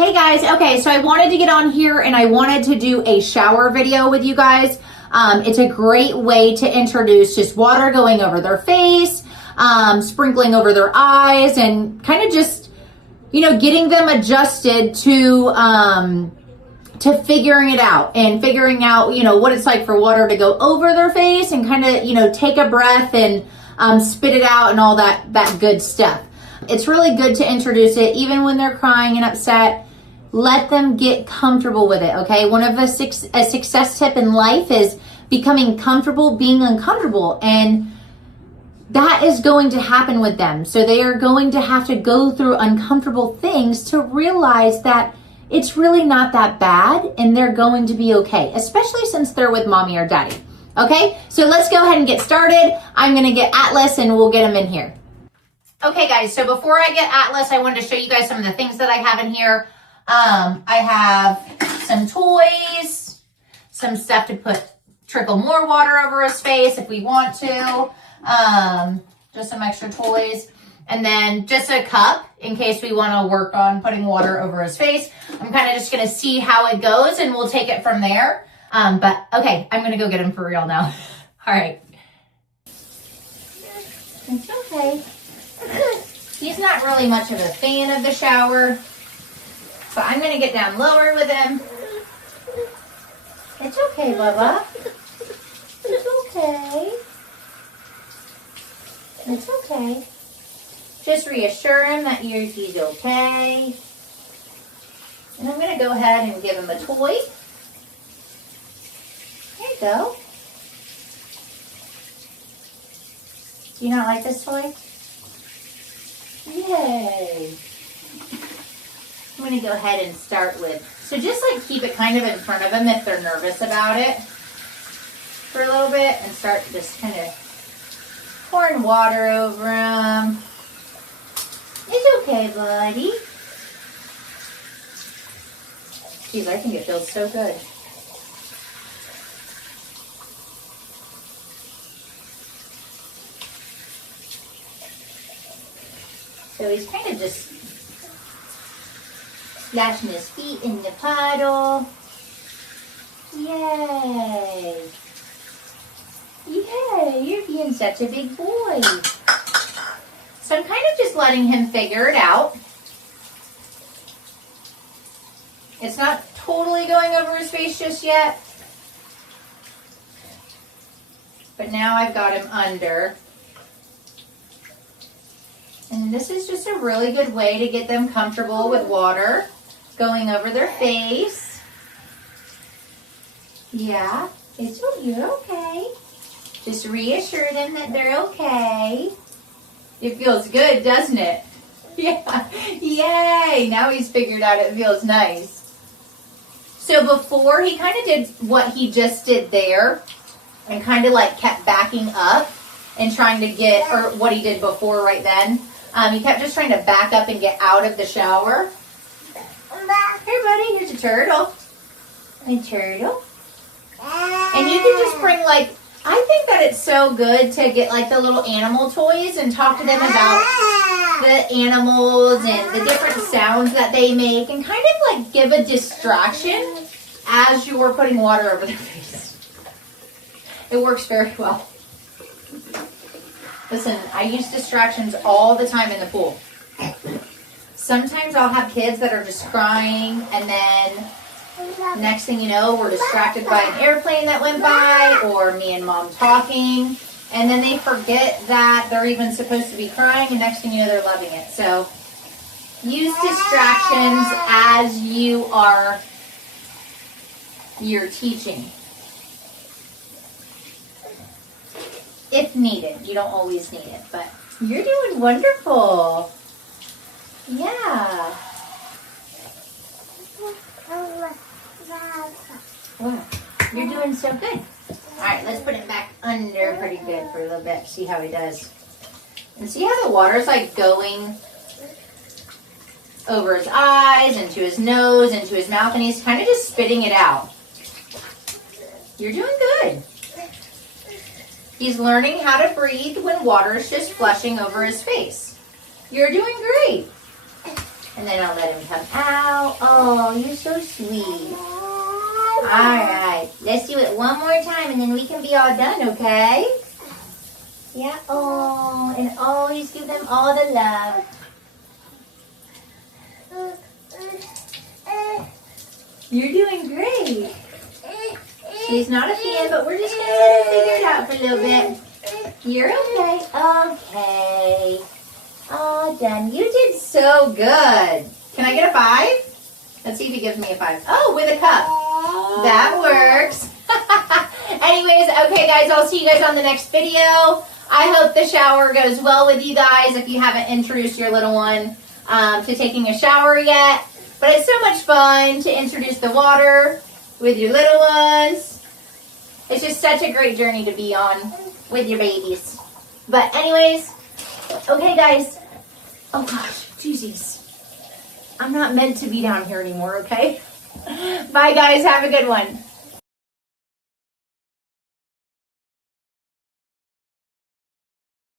Hey guys, okay, so I wanted to get on here and I wanted to do a shower video with you guys. It's a great way to introduce just water going over their face, sprinkling over their eyes, and kind of just, getting them adjusted to figuring it out and figuring out, what it's like for water to go over their face and kind of, take a breath and spit it out and all that good stuff. It's really good to introduce it even when they're crying and upset. Let them get comfortable with it, okay? One of a success tip in life is becoming comfortable being uncomfortable, and that is going to happen with them. So they are going to have to go through uncomfortable things to realize that it's really not that bad and they're going to be okay, especially since they're with mommy or daddy. Okay, so let's go ahead and get started. I'm gonna get Atlas and we'll get him in here. Okay guys, so before I get Atlas, I wanted to show you guys some of the things that I have in here. I have some toys, some stuff to trickle more water over his face if we want to, just some extra toys, and then just a cup in case we want to work on putting water over his face. I'm kind of just going to see how it goes and we'll take it from there. But okay, I'm going to go get him for real now. All right. It's okay. He's not really much of a fan of the shower, so I'm going to get down lower with him. It's okay, Bubba. It's okay. It's okay. Just reassure him that he's okay. And I'm going to go ahead and give him a toy. There you go. Do you not like this toy? Yay. I'm going to go ahead and start with, so just like keep it kind of in front of them if they're nervous about it for a little bit, and start just kind of pouring water over them. It's okay, buddy. Geez, I think it feels so good. So he's kind of just splashing his feet in the puddle. Yay! Yay, you're being such a big boy. So I'm kind of just letting him figure it out. It's not totally going over his face just yet. But now I've got him under. And this is just a really good way to get them comfortable with water going over their face. Yeah, you're okay. Just reassure them that they're okay. It feels good, doesn't it? Yeah, yay! Now he's figured out it feels nice. So before, he kind of did what he just did there and kind of like kept backing up and trying to get, or what he did before right then. He kept just trying to back up and get out of the shower. Here, buddy, here's a turtle. A turtle. And you can just bring, like, I think that it's so good to get, like, the little animal toys and talk to them about the animals and the different sounds that they make and kind of, like, give a distraction as you're putting water over their face. It works very well. Listen, I use distractions all the time in the pool. Sometimes I'll have kids that are just crying, and then next thing you know, we're distracted by an airplane that went by, or me and mom talking, and then they forget that they're even supposed to be crying, and next thing you know, they're loving it. So use distractions as you're teaching. If needed. You don't always need it, but you're doing wonderful. Yeah. Wow. You're doing so good. All right, let's put it back under pretty good for a little bit. See how he does. And see how the water's like going over his eyes, into his nose, into his mouth, and he's kind of just spitting it out. You're doing good. He's learning how to breathe when water is just flushing over his face. You're doing great. And then I'll let him come out. Oh, you're so sweet. All right, let's do it one more time and then we can be all done, okay? Yeah, oh, and always give them all the love. You're doing great. She's not a fan, but we're just going to let her figure it out for a little bit. You're okay. Okay. Oh, done. You did so good. Can I get a 5? Let's see if he gives me a 5. Oh, with a cup. That works. Anyways, okay, guys, I'll see you guys on the next video. I hope the shower goes well with you guys if you haven't introduced your little one to taking a shower yet. But it's so much fun to introduce the water with your little ones. It's just such a great journey to be on with your babies. But anyways, okay, guys. Oh, gosh, jeez. I'm not meant to be down here anymore, okay? Bye, guys. Have a good one.